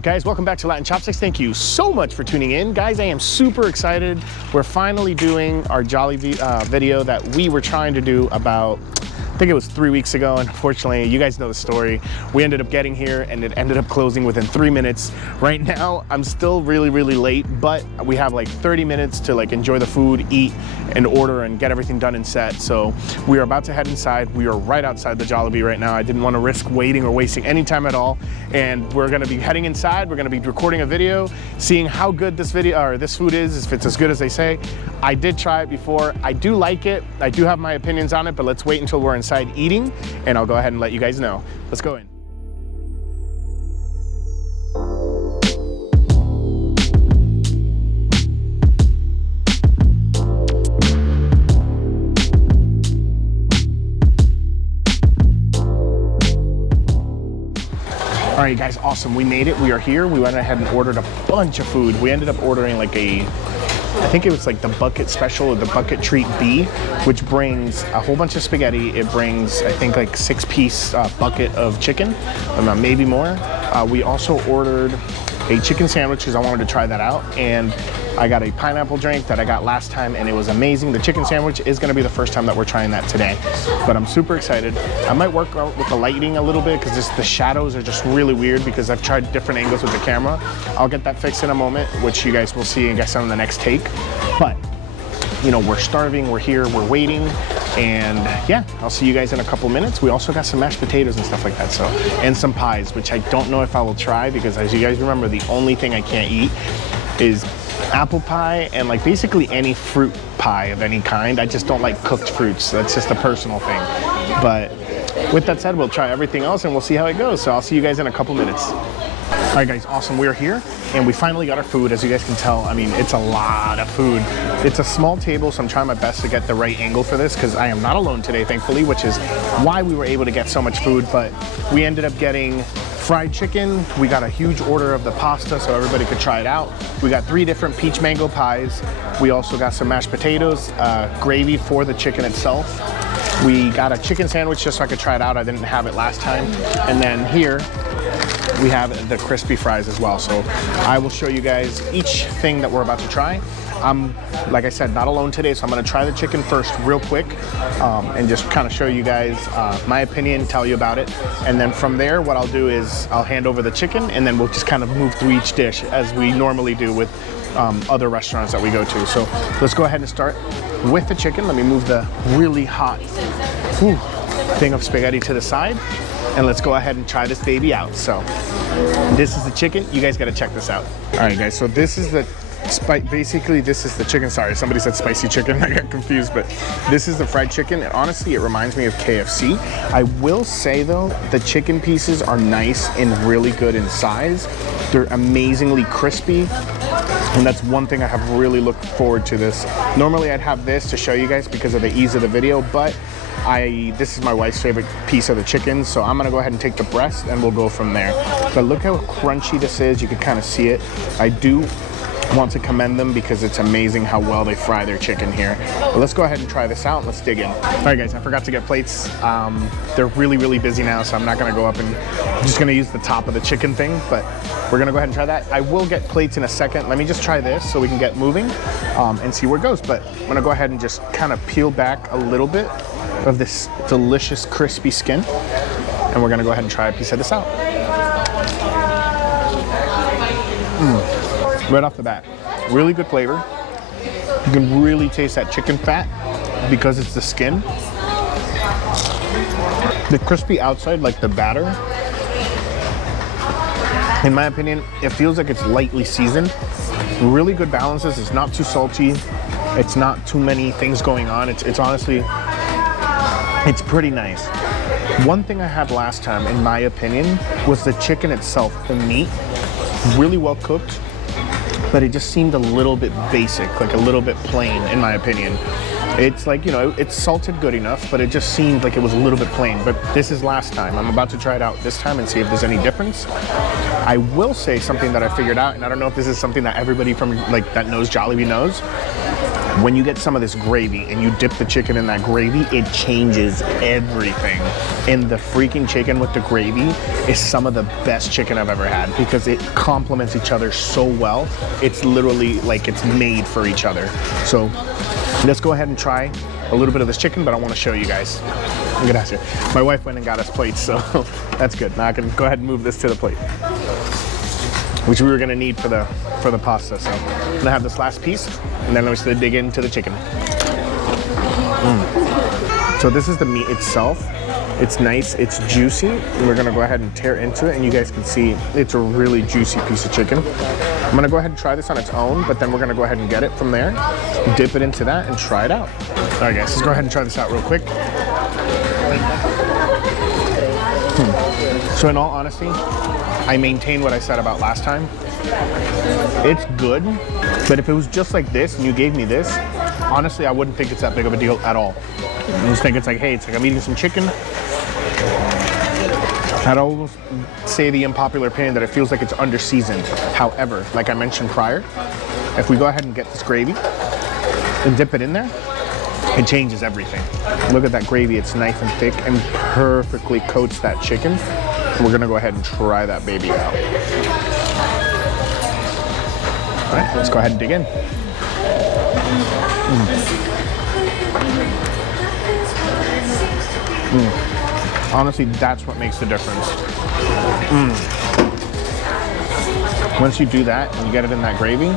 up, guys? Welcome back to Latin Chopsticks. Thank you so much for tuning in. Guys, I am super excited. We're finally doing our Jollibee video that we were trying to do about, I think it was 3 weeks ago, and unfortunately, you guys know the story. We ended up getting here and it ended up closing within 3 minutes. Right now, I'm still really late, but we have like 30 minutes to like enjoy the food, eat, and order and get everything done and set. So we are about to head inside. We are right outside the Jollibee right now. I didn't want to risk waiting or wasting any time at all. And we're gonna be heading inside. We're gonna be recording a video, seeing how good this video or this food is, if it's as good as they say. I did try it before. I do like it. I do have my opinions on it, but let's wait until we're inside eating and I'll go ahead and let you guys know. Let's go in. All right, guys, awesome. We made it. We are here. We went ahead and ordered a bunch of food. We ended up ordering like I think it was like the bucket special or the bucket treat B, which brings a whole bunch of spaghetti. It brings, I think, like 6-piece bucket of chicken, maybe more. We also ordered a chicken sandwich because I wanted to try that out. And I got a pineapple drink that I got last time and it was amazing. The chicken sandwich is gonna be the first time that we're trying that today, but I'm super excited. I might work out with the lighting a little bit because the shadows are just really weird because I've tried different angles with the camera. I'll get that fixed in a moment, which you guys will see, I guess, on the next take. But, you know, we're starving, we're here, we're waiting, and yeah, I'll see you guys in a couple minutes. We also got some mashed potatoes and stuff like that, so, and some pies, which I don't know if I will try because, as you guys remember, the only thing I can't eat is apple pie and like basically any fruit pie of any kind. I just don't like cooked fruits. That's just a personal thing. But with that said, we'll try everything else and we'll see how it goes. So I'll see you guys in a couple minutes. All right, guys, awesome. We're here and we finally got our food. As you guys can tell, I mean, it's a lot of food. It's a small table, so I'm trying my best to get the right angle for this because I am not alone today, thankfully, which is why we were able to get so much food. But we ended up getting fried chicken. We got a huge order of the pasta so everybody could try it out. We got 3 different peach mango pies. We also got some mashed potatoes, gravy for the chicken itself. We got a chicken sandwich just so I could try it out. I didn't have it last time. And then here we have the crispy fries as well. So I will show you guys each thing that we're about to try. I'm, like I said, not alone today, so I'm gonna try the chicken first real quick and just kind of show you guys my opinion, tell you about it. And then from there, what I'll do is I'll hand over the chicken and then we'll just kind of move through each dish as we normally do with other restaurants that we go to. So let's go ahead and start with the chicken. Let me move the really hot thing of spaghetti to the side. And let's go ahead and try this baby out. So this is the chicken. You guys gotta check this out. All right, guys, so this is the basically this is the chicken. Sorry, somebody said spicy chicken. I got confused, but this is the fried chicken. And honestly, it reminds me of KFC. I will say though, the chicken pieces are nice and really good in size. They're amazingly crispy. And that's one thing I have really looked forward to this. Normally I'd have this to show you guys because of the ease of the video, but this is my wife's favorite piece of the chicken, so I'm gonna go ahead and take the breast and we'll go from there. But look how crunchy this is. You can kind of see it. I do want to commend them because it's amazing how well they fry their chicken here. But let's go ahead and try this out. Let's dig in. All right, guys, I forgot to get plates. They're really busy now, so I'm not gonna go up and I'm just gonna use the top of the chicken thing, but we're gonna go ahead and try that. I will get plates in a second. Let me just try this so we can get moving and see where it goes. But I'm gonna go ahead and just kind of peel back a little bit of this delicious crispy skin. And we're gonna go ahead and try a piece of this out. Right off the bat, really good flavor. You can really taste that chicken fat because it's the skin. The crispy outside, like the batter, in my opinion, it feels like it's lightly seasoned. Really good balances. It's not too salty. It's not too many things going on. It's honestly, it's pretty nice. One thing I had last time, in my opinion, was the chicken itself, the meat, really well cooked, but it just seemed a little bit basic, like a little bit plain, in my opinion. It's like, you know, it's salted good enough, but it just seemed like it was a little bit plain. But this is last time. I'm about to try it out this time and see if there's any difference. I will say something that I figured out, and I don't know if this is something that everybody from, like, that knows Jollibee knows. When you get some of this gravy and you dip the chicken in that gravy, it changes everything. And the freaking chicken with the gravy is some of the best chicken I've ever had because it complements each other so well. It's literally like it's made for each other. So let's go ahead and try a little bit of this chicken, but I want to show you guys. I'm gonna ask you. My wife went and got us plates, so that's good. Now I can go ahead and move this to the plate, which we were gonna need for the pasta. So I'm gonna have this last piece, and then let's dig into the chicken. So this is the meat itself. It's nice, it's juicy. And we're gonna go ahead and tear into it, and you guys can see it's a really juicy piece of chicken. I'm gonna go ahead and try this on its own, but then we're gonna go ahead and get it from there, dip it into that, and try it out. All right, guys, let's go ahead and try this out real quick. So in all honesty, I maintain what I said about last time. It's good, but if it was just like this and you gave me this, honestly, I wouldn't think it's that big of a deal at all. I just think it's like, hey, it's like I'm eating some chicken. I'd almost say the unpopular opinion that it feels like it's under-seasoned. However, like I mentioned prior, if we go ahead and get this gravy and dip it in there, it changes everything. Look at that gravy, it's nice and thick and perfectly coats that chicken. So we're gonna go ahead and try that baby out. All right, let's go ahead and dig in. Honestly, that's what makes the difference. Once you do that and you get it in that gravy,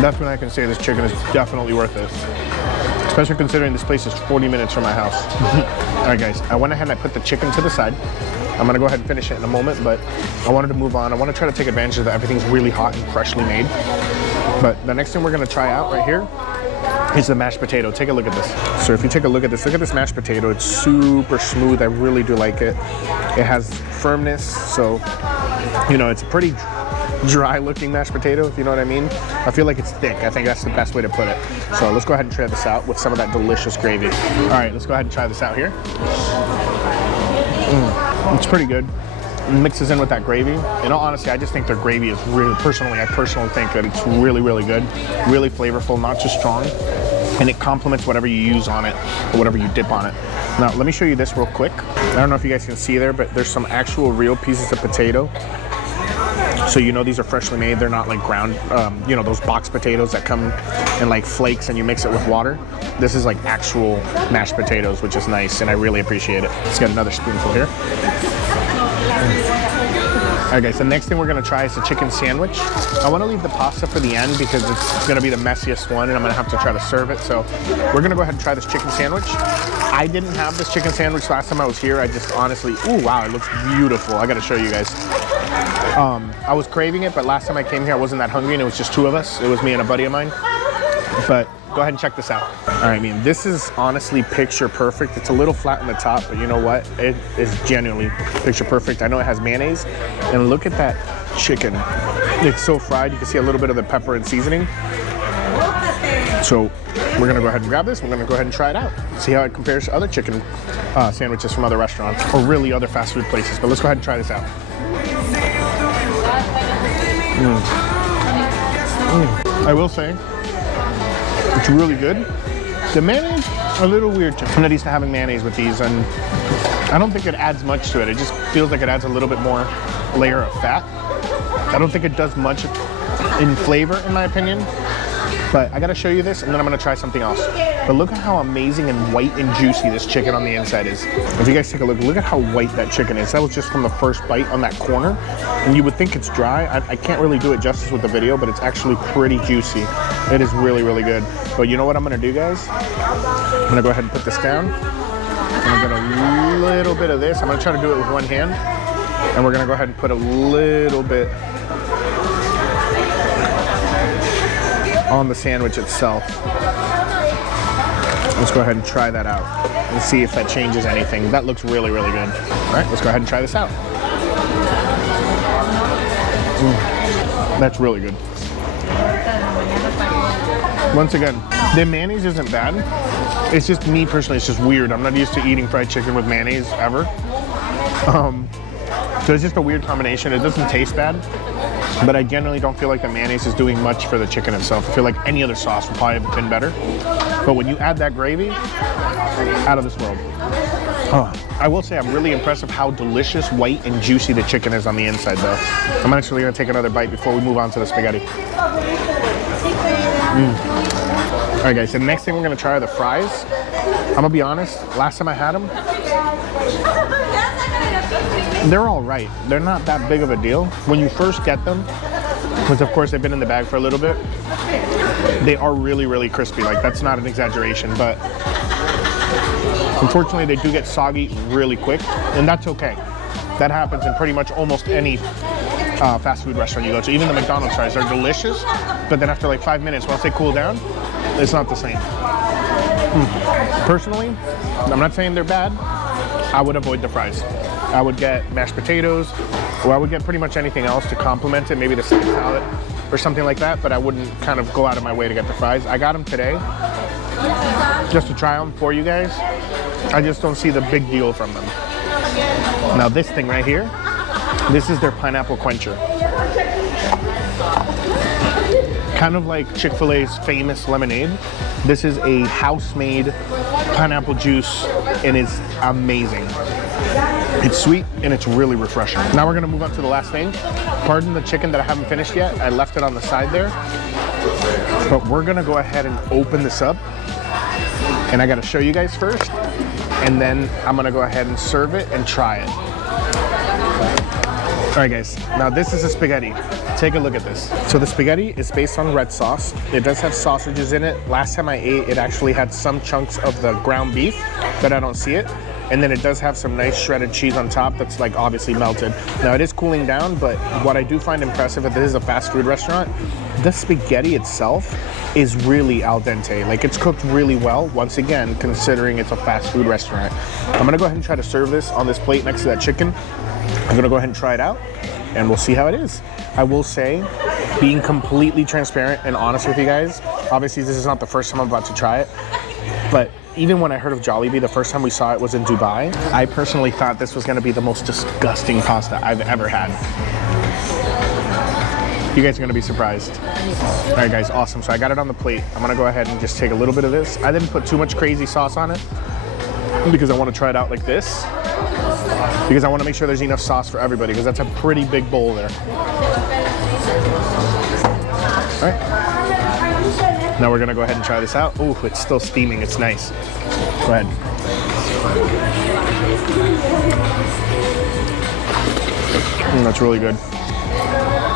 that's when I can say this chicken is definitely worth it. Especially considering this place is 40 minutes from my house. All right, guys, I went ahead and I put the chicken to the side. I'm gonna go ahead and finish it in a moment, but I wanted to move on. I wanna try to take advantage of that everything's really hot and freshly made. But the next thing we're gonna try out right here is the mashed potato. Take a look at this. So if you take a look at this mashed potato. It's super smooth. I really do like it. It has firmness, so, you know, it's a pretty dry looking mashed potato, if you know what I mean. I feel like it's thick. I think that's the best way to put it. So let's go ahead and try this out with some of that delicious gravy. All right, let's go ahead and try this out here. It's pretty good. It mixes in with that gravy. In all honesty, I just think their gravy is really, I personally think that it's really, really good. Really flavorful, not too strong. And it complements whatever you use on it or whatever you dip on it. Now, let me show you this real quick. I don't know if you guys can see there, but there's some actual real pieces of potato. So you know these are freshly made. They're not like ground, you know, those box potatoes that come in like flakes and you mix it with water. This is like actual mashed potatoes, which is nice, and I really appreciate it. Let's get another spoonful here. All right, guys, the next thing we're gonna try is the chicken sandwich. I wanna leave the pasta for the end because it's gonna be the messiest one and I'm gonna have to try to serve it. So we're gonna go ahead and try this chicken sandwich. I didn't have this chicken sandwich last time I was here. I just honestly, ooh, wow, it looks beautiful. I gotta show you guys. I was craving it, but last time I came here, I wasn't that hungry and it was just two of us. It was me and a buddy of mine. But go ahead and check this out. All right, I mean, this is honestly picture perfect. It's a little flat on the top, but you know what? It is genuinely picture perfect. I know it has mayonnaise, and look at that chicken. It's so fried. You can see a little bit of the pepper and seasoning. So we're gonna go ahead and grab this. We're gonna go ahead and try it out. See how it compares to other chicken sandwiches from other restaurants or really other fast food places. But let's go ahead and try this out. I will say, it's really good. The mayonnaise, a little weird. I'm not used to having mayonnaise with these, and I don't think it adds much to it. It just feels like it adds a little bit more layer of fat. I don't think it does much in flavor, in my opinion. But I gotta show you this, and then I'm gonna try something else. But look at how amazing and white and juicy this chicken on the inside is. If you guys take a look at how white that chicken is. That was just from the first bite on that corner. And you would think it's dry. I can't really do it justice with the video, but it's actually pretty juicy. It is really, really good. But you know what I'm gonna do, guys? I'm gonna go ahead and put this down. I'm gonna get a little bit of this. I'm gonna try to do it with one hand. And we're gonna go ahead and put a little bit on the sandwich itself. Let's go ahead and try that out and see if that changes anything. That looks really, really good. All right, let's go ahead and try this out. That's really good. Once again, the mayonnaise isn't bad. It's just me personally, it's just weird. I'm not used to eating fried chicken with mayonnaise ever. So it's just a weird combination. It doesn't taste bad, but I generally don't feel like the mayonnaise is doing much for the chicken itself. I feel like any other sauce would probably have been better. But when you add that gravy, out of this world. I will say I'm really impressed with how delicious, white, and juicy the chicken is on the inside though. I'm actually gonna take another bite before we move on to the spaghetti. All right guys, the next thing we're gonna try are the fries. I'm gonna be honest, last time I had them, they're all right. They're not that big of a deal. When you first get them, which of course they've been in the bag for a little bit, they are really, really crispy. Like, that's not an exaggeration, but unfortunately they do get soggy really quick, and that's okay. That happens in pretty much almost any fast food restaurant you go to. Even the McDonald's fries are delicious, but then after like 5 minutes, once they cool down, it's not the same. Personally, I'm not saying they're bad. I would avoid the fries. I would get mashed potatoes, or I would get pretty much anything else to complement it, maybe the side salad or something like that, but I wouldn't kind of go out of my way to get the fries. I got them today just to try them for you guys. I just don't see the big deal from them. Now this thing right here, this is their pineapple quencher. Kind of like Chick-fil-A's famous lemonade. This is a house-made pineapple juice and it's amazing. It's sweet and it's really refreshing. Now we're gonna move on to the last thing. Pardon the chicken that I haven't finished yet. I left it on the side there. But we're gonna go ahead and open this up. And I gotta show you guys first. And then I'm gonna go ahead and serve it and try it. All right guys, now this is a spaghetti. Take a look at this. So the spaghetti is based on red sauce. It does have sausages in it. Last time I ate, it actually had some chunks of the ground beef, but I don't see it. And then it does have some nice shredded cheese on top that's like obviously melted. Now it is cooling down, but what I do find impressive, if this is a fast food restaurant, the spaghetti itself is really al dente. Like, it's cooked really well, once again, considering it's a fast food restaurant. I'm gonna go ahead and try to serve this on this plate next to that chicken. I'm gonna go ahead and try it out and we'll see how it is. I will say, being completely transparent and honest with you guys, obviously this is not the first time I'm about to try it, but even when I heard of Jollibee, the first time we saw it was in Dubai, I personally thought this was gonna be the most disgusting pasta I've ever had. You guys are gonna be surprised. All right guys, awesome. So I got it on the plate. I'm gonna go ahead and just take a little bit of this. I didn't put too much crazy sauce on it because I wanna try it out like this, because I wanna make sure there's enough sauce for everybody, because that's a pretty big bowl there. All right. Now we're gonna go ahead and try this out. Ooh, it's still steaming, it's nice. Go ahead. That's really good.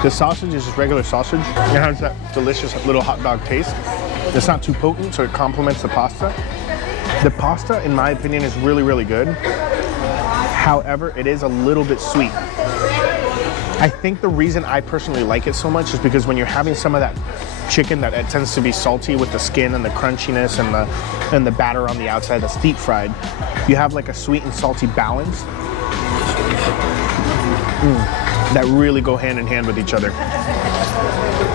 The sausage is just regular sausage. It has that delicious little hot dog taste. It's not too potent, so it complements the pasta. The pasta, in my opinion, is really, really good. However, it is a little bit sweet. I think the reason I personally like it so much is because when you're having some of that chicken that it tends to be salty with the skin and the crunchiness and the batter on the outside that's deep fried, you have like a sweet and salty balance that really go hand in hand with each other.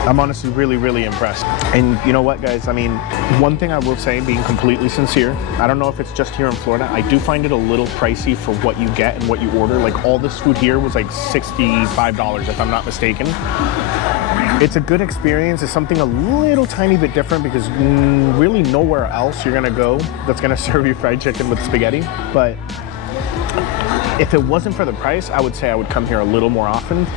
I'm honestly really, really impressed. And you know what, guys? I mean, one thing I will say, being completely sincere, I don't know if it's just here in Florida, I do find it a little pricey for what you get and what you order. Like, all this food here was like $65, if I'm not mistaken. It's a good experience. It's something a little tiny bit different because really nowhere else you're gonna go that's gonna serve you fried chicken with spaghetti. But if it wasn't for the price, I would say I would come here a little more often.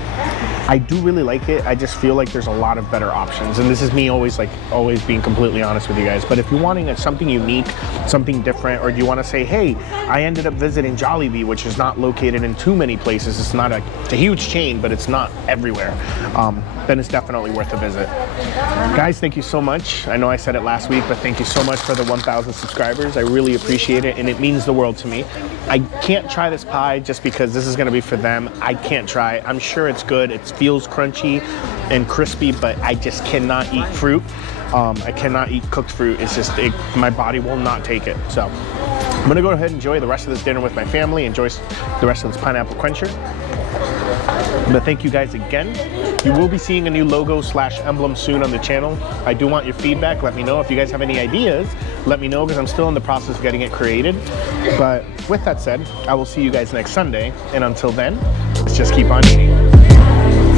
I do really like it. I just feel like there's a lot of better options. And this is me always being completely honest with you guys. But if you're wanting something unique, something different, or do you want to say, hey, I ended up visiting Jollibee, which is not located in too many places. It's not it's a huge chain, but it's not everywhere. Then it's definitely worth a visit. Guys, thank you so much. I know I said it last week, but thank you so much for the 1,000 subscribers. I really appreciate it, and it means the world to me. I can't try this pie just because this is gonna be for them. I can't try it. I'm sure it's good. It feels crunchy and crispy, but I just cannot eat fruit. I cannot eat cooked fruit. It's just, my body will not take it. So I'm gonna go ahead and enjoy the rest of this dinner with my family, enjoy the rest of this pineapple quencher. But thank you guys again. You will be seeing a new logo / emblem soon on the channel. I do want your feedback. Let me know if you guys have any ideas let me know because I'm still in the process of getting it created. But with that said, I will see you guys next Sunday. And until then, let's just keep on eating.